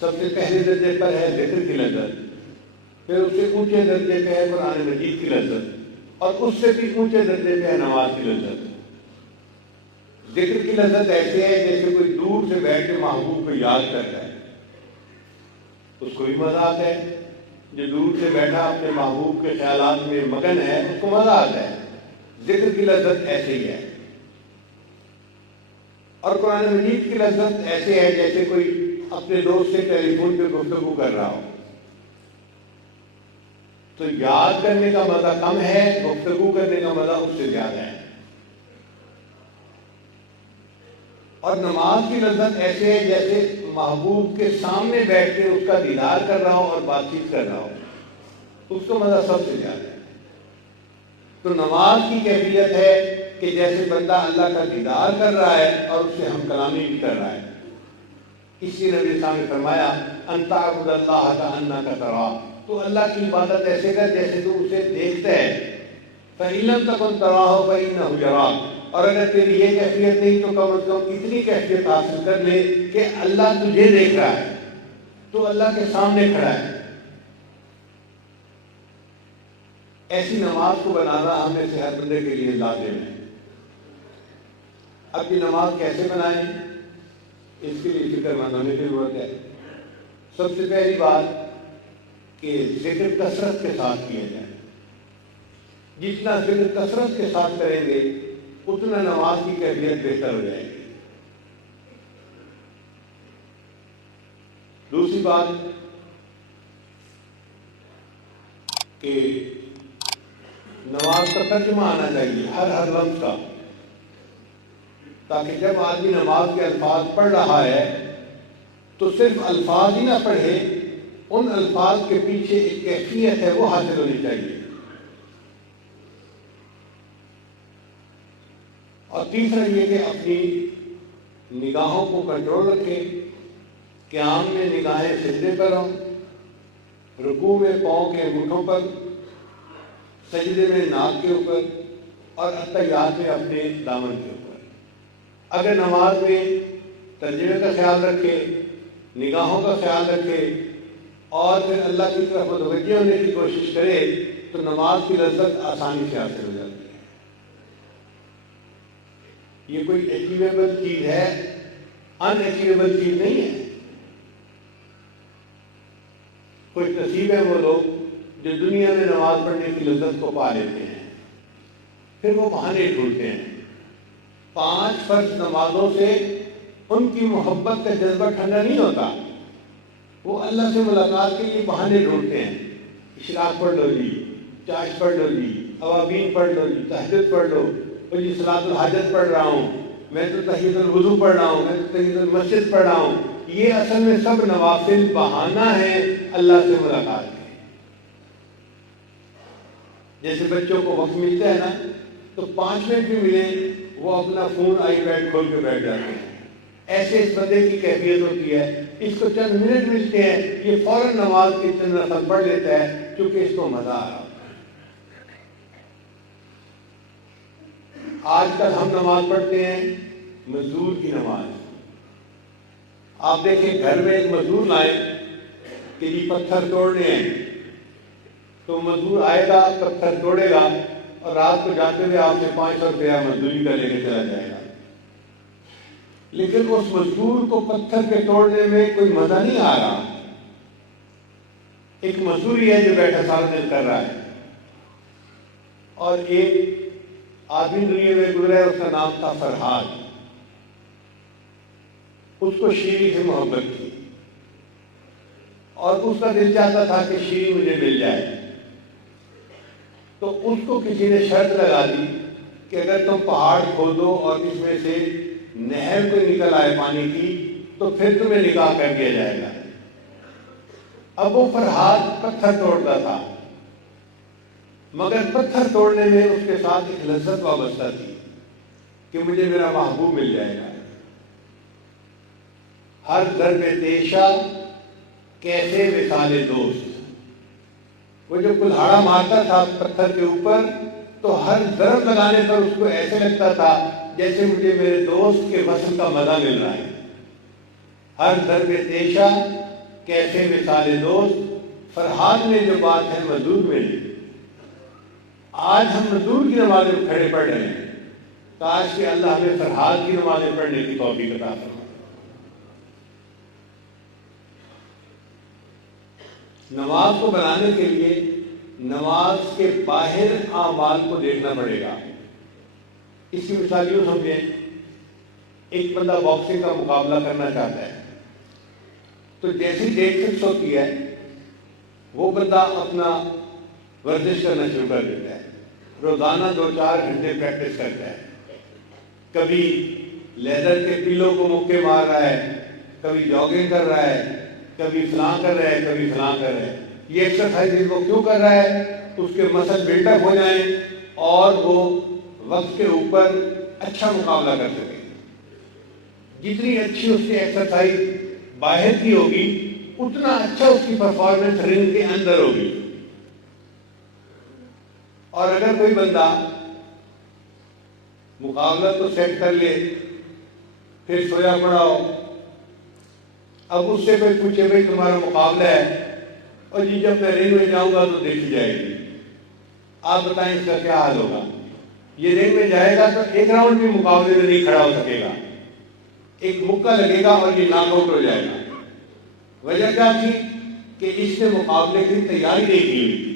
سب سے پہلے درجے پر ہے ذکر کی لذت، پھر اس سے اونچے درجے پہ ہے قرآن مجید کی لذت، اور اس سے بھی اونچے درجے پہ ہے نماز کی لذت۔ ذکر کی لذت ایسے ہے جیسے کوئی دور سے بیٹھ کے محبوب کو یاد کرتا ہے، اس کو بھی مزہ آتا ہے۔ جو دور سے بیٹھا اپنے محبوب کے خیالات میں مگن ہے اس کو مزہ آتا ہے۔ ذکر کی لذت ایسے ہی ہے۔ اور قرآن مجید کی لذت ایسے ہے جیسے کوئی اپنے دوست سے ٹیلی فون پہ گفتگو کر رہا ہو۔ تو یاد کرنے کا مزہ کم ہے، گفتگو کرنے کا مزہ اس سے زیادہ ہے۔ اور نماز کی لذت ایسے ہے جیسے محبوب کے سامنے بیٹھ کے اس کا دیدار کر رہا ہو اور بات چیت کر رہا ہو، اس کو مزہ سب سے زیادہ ہے۔ تو نماز کی کیفیت ہے کہ جیسے بندہ اللہ کا دیدار کر رہا ہے اور اس سے ہم کلامی بھی کر رہا ہے۔ اسی نبی صاحب نے فرمایا ان تعبد اللہ کأنک تراہ، تو اللہ کی عبادت ایسے کر جیسے تو اسے دیکھتا ہے۔ فإن لم تکن تراہ فإنہ یراک، اور اگر تیری یہ کیفیت نہیں تو کم از کم اتنی کیفیت حاصل کر لے کہ اللہ تجھے دیکھ رہا ہے، تو اللہ کے سامنے کھڑا ہے۔ ایسی نماز کو بنانا ہم میں سے ہر بندے کے لیے لازم ہے۔ اب یہ نماز کیسے بنائیں، اس کے لیے فکر مند ہونے کی ضرورت ہے۔ سب سے پہلی بات کہ ذکر کثرت کے ساتھ کیا جائے۔ جتنا ذکر کثرت کے ساتھ کریں گے اتنا نماز کی کیفیت بہتر ہو جائے گی۔ دوسری بات کہ نماز کا ترجمہ آنا چاہیے ہر لفظ کا، تاکہ جب آدمی نماز کے الفاظ پڑھ رہا ہے تو صرف الفاظ ہی نہ پڑھے، ان الفاظ کے پیچھے ایک کیفیت ہے وہ حاصل ہونی چاہیے۔ اور تیسرا یہ کہ اپنی نگاہوں کو کنٹرول رکھے، قیام میں نگاہیں سجدے پر ہوں، رکوع میں پاؤں کے انگوٹھوں پر، سجدے میں ناک کے اوپر، اور اتحیات میں اپنے دامن کے اوپر۔ اگر نماز میں ترجمے کا خیال رکھے، نگاہوں کا خیال رکھے اور پھر اللہ کی طرف متوجہ ہونے کی کوشش کرے تو نماز کی لذت آسانی سے حاصل ہو جاتی ہے۔ یہ کوئی اچیویبل چیز ہے، ان اچیویبل چیز نہیں ہے۔ خوش نصیب ہے وہ لوگ جو دنیا میں نماز پڑھنے کی لذت کو پا لیتے ہیں، پھر وہ بہانے ڈھونڈتے ہیں۔ 5 فرض نمازوں سے ان کی محبت کا جذبہ ٹھنڈا نہیں ہوتا، وہ اللہ سے ملاقات کے لیے بہانے ڈھونڈتے ہیں۔ اشراق پڑھ لو جی، چاش پڑھ لو جی، اوابین پڑھ لو جی، تہجد پڑھ لو جی، صلاۃ الحاجت پڑھ رہا ہوں، میں تو تحیۃ الوضو پڑھ رہا ہوں، میں تو تحیۃ المسجد پڑھ رہا ہوں۔ یہ اصل میں سب نوافل بہانہ ہے اللہ سے ملاقات کے۔ جیسے بچوں کو وقت ملتا ہے نا تو 5 منٹ بھی ملے وہ اپنا فون آئی پیڈ کھول کے بیٹھ جاتے ہیں۔ ایسے اس بندے کی کیفیت ہوتی ہے، اس کو چند منٹ ملتے ہیں، یہ فوراً نماز کی چند رکعت پڑھ لیتا ہے کیونکہ اس کو مزہ آ رہا ہوتا ہے۔ آج کل ہم نماز پڑھتے ہیں مزدور کی نماز۔ آپ دیکھیں گھر میں ایک مزدور لائیں کہ یہ پتھر توڑنے ہیں، تو مزدور آئے گا، پتھر توڑے گا اور رات کو جاتے ہوئے آپ سے 500 روپیہ مزدوری کا لے کے چلا جائے گا۔ لیکن اس مزدور کو پتھر کے توڑنے میں کوئی مزہ نہیں آ رہا۔ ایک مزدوری ہے جو بیٹھا سارا دن کر رہا ہے، اور ایک آدمی دنیا میں گزرا ہے، اس کا نام تھا فرحاد۔ اس کو شیریں سے محبت تھی اور اس کا دل چاہتا تھا کہ شیریں مجھے مل جائے، تو اس کو کسی نے شرط لگا دی کہ اگر تم پہاڑ کھودو اور اس میں سے نہر کو نکل آئے پانی کی تو پھر تمہیں نکاح کر دیا جائے گا۔ اب وہ فرحاد پتھر توڑتا تھا، مگر پتھر توڑنے میں اس کے ساتھ ایک لذت وابستہ تھی کہ مجھے میرا محبوب مل جائے گا۔ ہر ضرب پیشہ کیسے مثال دوست، وہ جو کلہاڑا مارتا تھا پتھر کے اوپر تو ہر ضرب لگانے پر اس کو ایسے لگتا تھا جیسے مجھے میرے دوست کے وصل کا مزہ مل رہا ہے۔ ہر ضرب پیشہ کیسے مثال دوست فرحاد میں جو بات ہے مزدور میں نہیں. آج ہم مزدور کی نمازیں کھڑے پڑھ رہے ہیں. کاش کہ اللہ ہمیں فرحاد کی نمازیں پڑھنے کی توفیق عطا فرمائے. نماز کو بنانے کے لیے نماز کے باہر اعمال کو دیکھنا پڑے گا. اس کی مثال یوں سمجھیں, ایک بندہ باکسنگ کا مقابلہ کرنا چاہتا ہے, تو جیسی ڈیٹ فکس ہوتی ہے وہ بندہ اپنا ورزش کرنا شروع کر دیتا ہے. روزانہ 2-4 گھنٹے پریکٹس کرتا ہے. کبھی لیدر کے پلوں کو مکے مار رہا ہے, کبھی جاگنگ کر رہا ہے, کبھی فلاں کر رہا ہے, کبھی فلاں کر رہا ہے. یہ ایکسرسائز وہ کیوں کر رہا ہے؟ اس کے مسل بلڈ اپ ہو جائیں اور وہ وقت کے اوپر اچھا مقابلہ کر سکے. جتنی اچھی اس کی ایکسرسائز باہر کی ہوگی اتنا اچھا اس کی پرفارمنس رنگ کے اندر ہوگی. اور اگر کوئی بندہ مقابلہ تو سیٹ کر لے پھر سویا پڑا ہو, اب اس سے کوئی پوچھے بھائی تمہارا مقابلہ ہے, اور جی جب میں رنگ میں جاؤں گا تو دیکھی جائے گی, آپ بتائیں اس کا کیا حال ہوگا؟ یہ رنگ میں جائے گا تو ایک راؤنڈ بھی مقابلے میں نہیں کھڑا ہو سکے گا, ایک مکہ لگے گا اور یہ ناک آؤٹ ہو جائے گا. وجہ کیا تھی کہ اس نے مقابلے کی تیاری نہیں کی ہوئی تھی.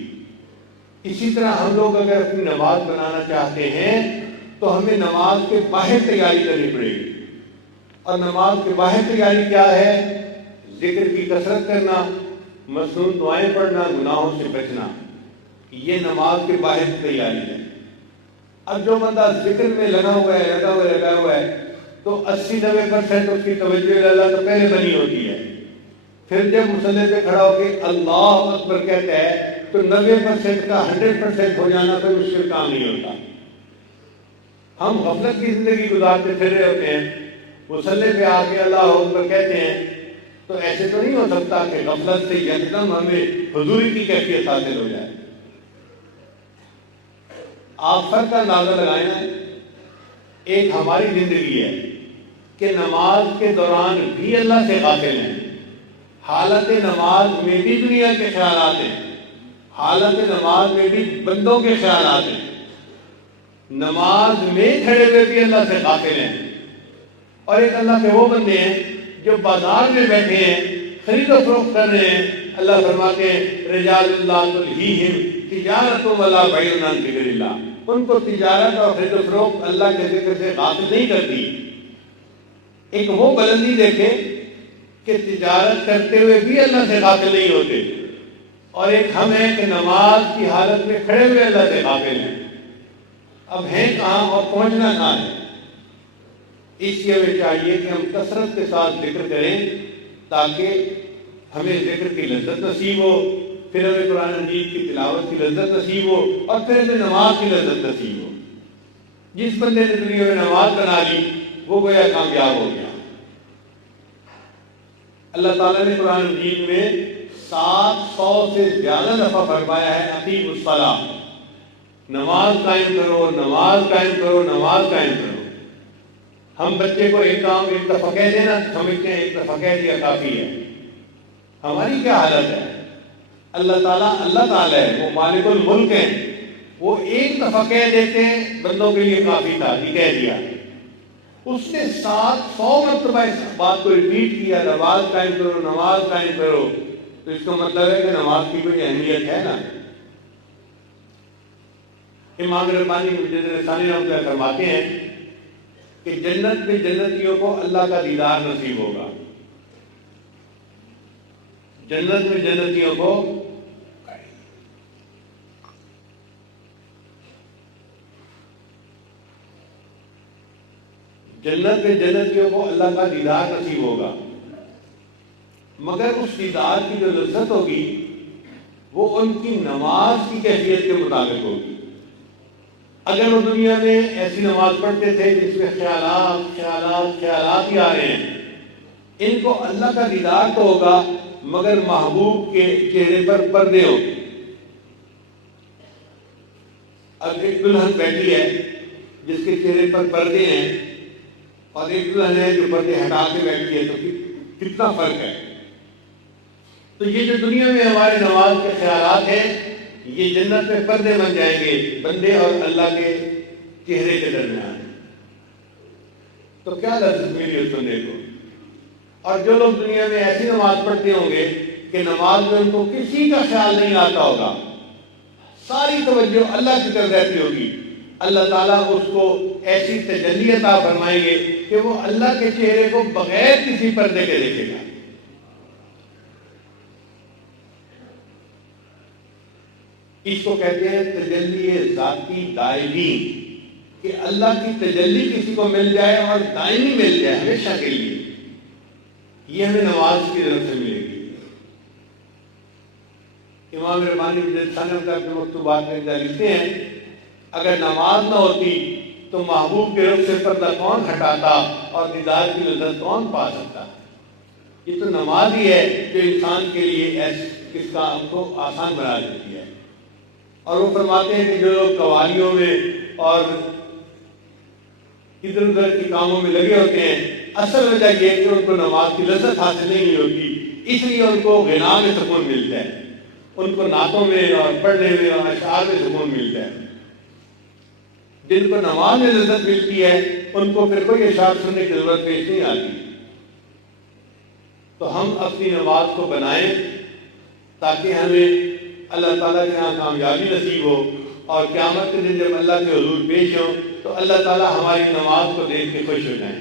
اسی طرح ہم لوگ اگر اپنی نماز بنانا چاہتے ہیں تو ہمیں نماز کے باہر تیاری کرنی پڑے گی. اور نماز کے باہر تیاری کیا ہے؟ ذکر کی کثرت کرنا, مصنون دعائیں پڑھنا, گناہوں سے بچنا. یہ نماز کے باہر تیاری ہے. اب جو بندہ ذکر میں لگا ہوا ہے تو 80-90% اس کی توجہ اللہ تو پہلے بنی ہوتی ہے. پھر جب مصلی پہ کھڑا ہو کے اللہ اکبر کہتا ہے تو 90% کا 100% ہو جانا کوئی مشکل کام نہیں ہوتا. ہم غفلت کی زندگی گزارتے پھر رہے ہوتے ہیں, مصلی پہ آ کے اللہ اکبر کہتے ہیں, تو ایسے تو نہیں ہو سکتا کہ غفلت سے یکدم ہمیں حضوری کی کیفیت حاصل ہو جائے. آپ فرق کا اندازہ لگائیں نا. ایک ہماری زندگی ہے کہ نماز کے دوران بھی اللہ سے غافل ہیں, حالت نماز میں بھی دنیا کے خیالات ہیں, حالت نماز میں بھی بندوں کے خیالات ہیں, نماز میں کھڑے ہوئے بھی اللہ سے غافل ہیں. اور ایک اللہ کے وہ بندے ہیں جو بازار میں بیٹھے ہیں, خرید و فروخت کر رہے ہیں. اللہ فرماتے ہیں رجال اللہ تلہیہم تجارت ولا بیع عن ذکر اللہ. ان کو تجارت اور خرید و فروخت اللہ کے ذکر سے غافل نہیں کرتی. ایک وہ بلندی دیکھیں کہ تجارت کرتے ہوئے بھی اللہ سے غافل نہیں ہوتے, اور ایک ہم ہیں کہ نماز کی حالت میں کھڑے ہوئے اللہ سے غافل ہیں. اب ہیں کہاں اور پہنچنا کہاں ہے؟ اس لیے ہمیں چاہیے کہ ہم کثرت کے ساتھ ذکر کریں تاکہ ہمیں ذکر کی لذت نصیب ہو, پھر ہمیں قرآن مجید کی تلاوت کی لذت نصیب ہو, اور پھر ہمیں نماز کی لذت نصیب ہو. جس بندے نے دنیا میں نماز بنا لی وہ گویا کامیاب ہو گیا. اللہ تعالیٰ نے قرآن مجید میں 700 سے زیادہ دفعہ فرمایا ہے اقیموا الصلاۃ, نماز قائم کرو, نماز قائم کرو, نماز قائم کرو. ہم بچے کو ایک کام ایک دفعہ کہہ دینا سمجھتے ہیں ایک دفعہ کہہ دیا کافی ہے. ہماری کیا حالت ہے؟ اللہ تعالیٰ ہے, وہ مالک الملک ہیں, وہ ایک دفعہ کہہ دیتے ہیں بندوں کے لیے کافی تھا, یہ کہہ دیا. اس نے 700 مرتبہ اس بات کو ریپیٹ کیا, نماز قائم کرو, نماز قائم کرو. تو اس کا مطلب ہے کہ نماز کی کوئی اہمیت ہے نا. امام ربانی مجدد ثانی رحمۃ اللہ فرماتے ہیں کہ جنت میں جنتیوں کو اللہ کا دیدار نصیب ہوگا. جنت میں جنتیوں کو اللہ کا دیدار نصیب ہوگا, مگر اس دیدار کی جو لذت ہوگی وہ ان کی نماز کی کیفیت کے مطابق ہوگی. اگر وہ دنیا میں ایسی نماز پڑھتے تھے جس میں خیالات ہی آ رہے ہیں, ان کو اللہ کا دیدار تو ہوگا مگر محبوب کے چہرے پر پردے ہوگے. اب ایک دلہن بیٹھی ہے جس کے چہرے پر پردے ہیں, اور ایک دلہن ہے جو پردے ہٹا کے بیٹھی ہے, تو کتنا فرق ہے. تو یہ جو دنیا میں ہمارے نماز کے خیالات ہیں یہ جنت میں پردے بن جائیں گے بندے اور اللہ کے چہرے کے درمیان. تو کیا لذت ملی اس بندے کو. اور جو لوگ دنیا میں ایسی نماز پڑھتے ہوں گے کہ نماز میں ان کو کسی کا خیال نہیں آتا ہوگا, ساری توجہ اللہ کی طرف رہتی ہوگی, اللہ تعالیٰ اس کو ایسی تجلی عطا فرمائیں گے کہ وہ اللہ کے چہرے کو بغیر کسی پردے کے دیکھے گا. اس کو کہتے ہیں تجلی ذاتی دائمی, کہ اللہ کی تجلی کسی کو مل جائے اور دائمی مل جائے ہمیشہ کے لیے. یہ ہمیں نماز کی طرف سے ملے گی. امام ربانی اپنے مکتوبات میں لکھتے ہیں اگر نماز نہ ہوتی تو محبوب کے رخ سے پردہ کون ہٹاتا اور دیدار کی لذت کون پا سکتا. یہ تو نماز ہی ہے جو انسان کے لیے اس کام کو آسان بنا دیتی ہے. اور وہ فرماتے ہیں کہ جو لوگ قوالیوں میں اور ادھر ادھر کے کاموں میں لگے ہوتے ہیں اصل وجہ یہ ہے کہ ان کو نماز کی لذت حاصل نہیں ہوتی, اس لیے ان کو غنا میں سکون ملتا ہے, ان کو نعتوں میں اور پڑھنے میں اور اشعار میں سکون ملتا ہے. جن کو نماز میں لذت ملتی ہے ان کو پھر کوئی اشعار سننے کی ضرورت پیش نہیں آتی. تو ہم اپنی نماز کو بنائیں تاکہ ہمیں اللہ تعالیٰ کے یہاں کامیابی نصیب ہو, اور قیامت کے دن جب اللہ کے حضور پیش ہو تو اللہ تعالیٰ ہماری نماز کو دیکھ کے خوش ہو جائیں.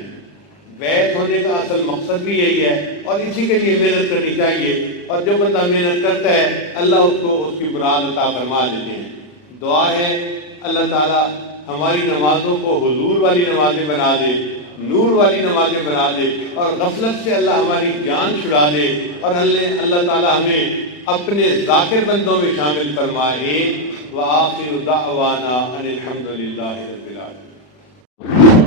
بیت ہونے کا اصل مقصد بھی یہی ہے اور اسی کے لیے محنت کرنی چاہیے, اور جو بندہ محنت کرتا ہے اللہ اس کو اس کی مراد عطا فرما دیتے ہیں. دعا ہے اللہ تعالیٰ ہماری نمازوں کو حضور والی نمازیں بنا دے, نور والی نمازیں بنا دے, اور غفلت سے اللہ ہماری جان چھڑا دے, اور اللہ تعالیٰ ہمیں اپنے ذاکر بندوں میں شامل فرمائے. وآخر دعوانا ان الحمد للہ رب العالمین.